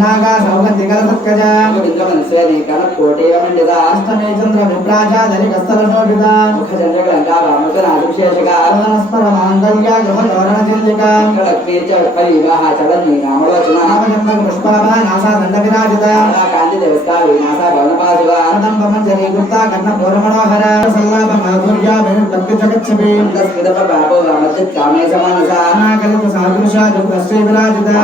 नागा सौगन्धिकलसत्कजा अष्टमे चन्द्र विप्राजा धनिकस्थलशोभिता मुखचन्द्रकलङ्काभामुतरादिशेषका माङ्गल्यगृहतोरणचिन्तिका पुष्पाभा नासा दण्डविराजिता कदम्बमञ्जरी गुप्ता कर्णपूरमणोहर सल्लाभ माधुर्या विनिर्भक्तिजगच्छपि अनाकलित सादृशा जुक्तश्री विराजिता